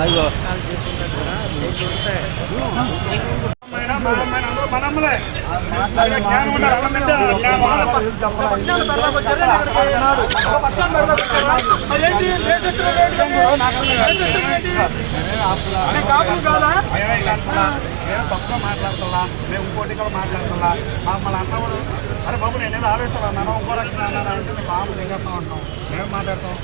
అదిగో తప్పుగా మాట్లాడుతున్నా. మేము ఇంకోటి కూడా మాట్లాడుతున్నా మమ్మల్ని అంతా కూడా అరే బాబు నేను ఏదో ఆవేశం అన్నాను ఇంకో రకంగా అన్నాను? అంటే మేము బాబు ఉంటాం మేము మాట్లాడతాం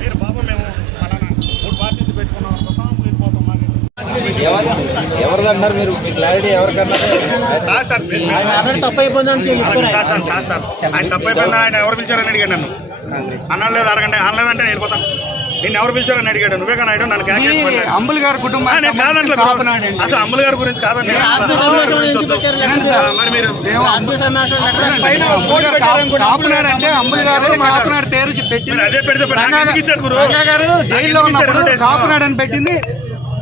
మీరు బాబు మేము పలానా మూడు పార్టీలు పెట్టుకున్నాం అనుకుంటాం వెళ్ళిపోతాం మాకు ఎవరు ఎవరిది అన్నారు మీరు? మీ క్లారిటీ ఎవరికన్నారు ఆయన తప్పైపోయిందా ఆయన. ఎవరు పిలిచారని అడిగాడు నన్ను. అన్నాడు లేదు అడగండి అనలేదంటే నేను వెళ్ళిపోతాను. నిన్ను ఎవరు పిలిచారని అడిగాడు. నువ్వే కానీ అడిగాడు నన్ను క్యాక్ చేసి పడలేదు. అంబుల్ గారి ఆ, కుటుంబం నేను కాదంటే అసలు అమ్ముల గారి గురించి కాదండి అమ్ముల గారి గురించి వద్దు. ఆ, మరి మీరు పైన అంబుల్ గారు కాపునాడు పేరు పెట్టి మీరు అదే పెడితే మరి నాకు ఎందుకు ఇచ్చారు గురు? రంగా గారు జైల్లో ఉన్నప్పుడు కాపునాడు అని పెట్టింది.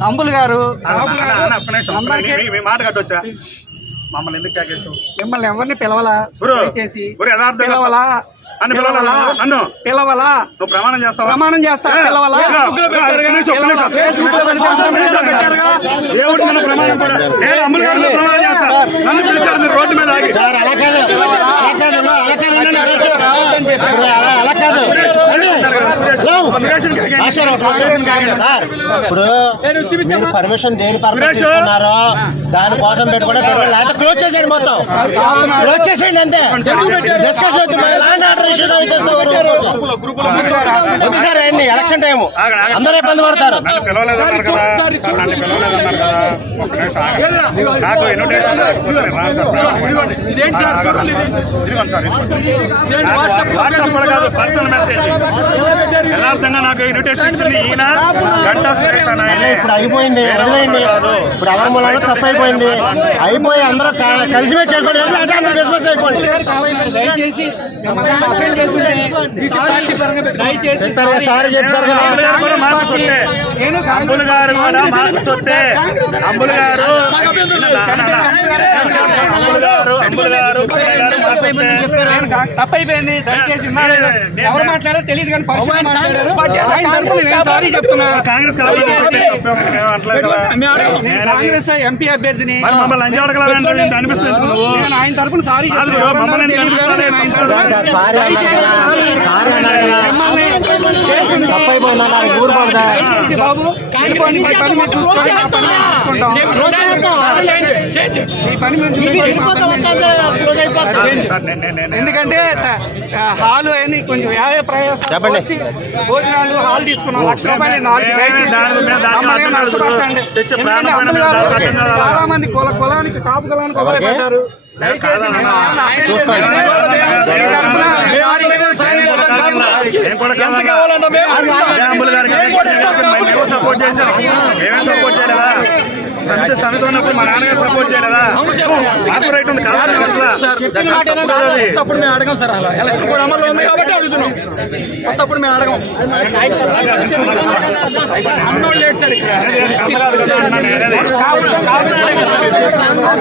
అంబుల్ గారు అన్న, అన్న, అన్న, ఒక్క నిమిషం. అందరికీ మీ- మీ మాట కట్టొచ్చా? మమ్మల్ని ఎందుకు క్యాకేసావు మిమ్మల్ని ఎవరిని పిలవలా? గురు చేసి గురు యథార్థంగా పిలవలా? నన్ను పిలవలా? నన్ను? పిలవలా? నువ్వు ప్రమాణం చేస్తావా? ప్రమాణం చేస్తా? పిలవలా. దేవుడు మన ప్రమాణం కూడా. నేను అమ్ముల గారిలో ప్రమాణం చేస్తా? నన్ను పిలిచారు మీరు రోడ్డు మీద ఆగి. రావద్దని చెప్పారు రేషన్ కాకండి. రేషన్ కాకండి. సార్ ఇప్పుడు మీరు పర్మిషన్ దేని పర్మిషన్. తీసుకున్నారో దానికోసం పెట్టుకుంటే. లేకపోతే క్లోజ్ చేసేయండి మొత్తం క్లోజ్ చేసేయండి అంతే డిస్కషన్ వద్దు సార్ ఏంటి ఎలక్షన్ టైం ఆగండి, ఆగండి. అందరూ ఇబ్బంది పడతారు పర్సనల్ మెసేజ్ యథార్థంగా నాకు ఇన్విటేషన్ ఇచ్చింది ఈయన. గంట. ఇప్పుడు అయిపోయింది వదిలేయండి. ఇప్పుడు ఎవరి మూలంగా తప్పు అయిపోయింది. అయిపోయి అందరూ క- కలిసిమెలిసి చేసుకోండి లేదా అందరూ కలిసిమెలిసి అయిపోండి దయచేసి మిమ్మల్ని అఫెండ్ చేస్తుంటే సాక్షి పరంగా పెట్టి దయచేసి చెప్పారు కదా, సారీ చెప్పారు కదా. అంబుల్ గారు కూడా మాకు సొత్తే. నేను అంబుల్ గారు అంబుల్ గారు అంబుల్ గారు. తప్పైపోయింది దయచేసి. ఎవరు మాట్లాడారో తెలియదు కానీ మాట్లాడారు. సారీ చెప్తున్నా. కాంగ్రెస్ ఎంపీ అభ్యర్థిని నేను ఆయన తరపున సారీ చెప్తున్నా. అయిపోయింది ఊరు ఎందుకంటే హాలు అని కొంచెం చెప్పండి. వచ్చి భోజనాలు హాల్ తీసుకున్నాం. లక్ష రూపాయలు నాలుగు. నష్టపరచండి. చాలా మంది కుల కులానికి కాపు కులానికి ఎవరికి? ఉపయోగపడ్డారు దయచేసి కాదన్నా. మేము ఏమన్నా అఫెండ్ చూసుకోండి. చేస్తే మీ తరపున సారీ నేను కూడా కాదన్నా. నేను కూడా మేము సపోర్ట్ చేశాం. మేమే సపోర్ట్ చేయలేదా? సమితి సమితి ఉన్నప్పుడు మా నాన్నగారు సపోర్ట్ చేయలేదా? ఉంది అప్పుడు మేము అడగం సార్ అలా. ఎలక్షన్ కూడా అమల్లో ఉంది కాబట్టి అడుగుతున్నాం. అప్పుడు మేము అడగం. అన్నోళ్ళు లేడు సార్ ఇక్కడ.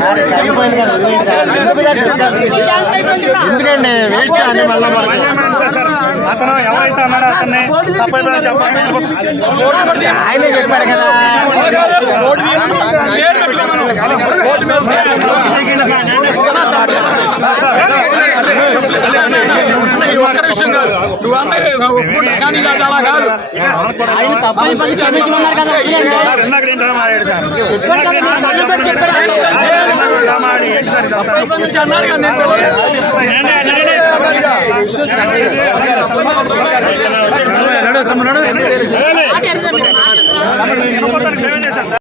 సారీ అయిపోయింది కదా వదిలేయండి సార్. ఎందుకండి? వేస్ట్ అని మళ్ళీ అతను ఎవరైతే అన్నాడో అతన్ని తప్పైపోయిందని చెప్పండి. ఆయనే చెప్పాడు కదా. ఆయన తప్పు అయిపోయింది క్షమించమన్నారు కదా. వదిలేయండి. సార్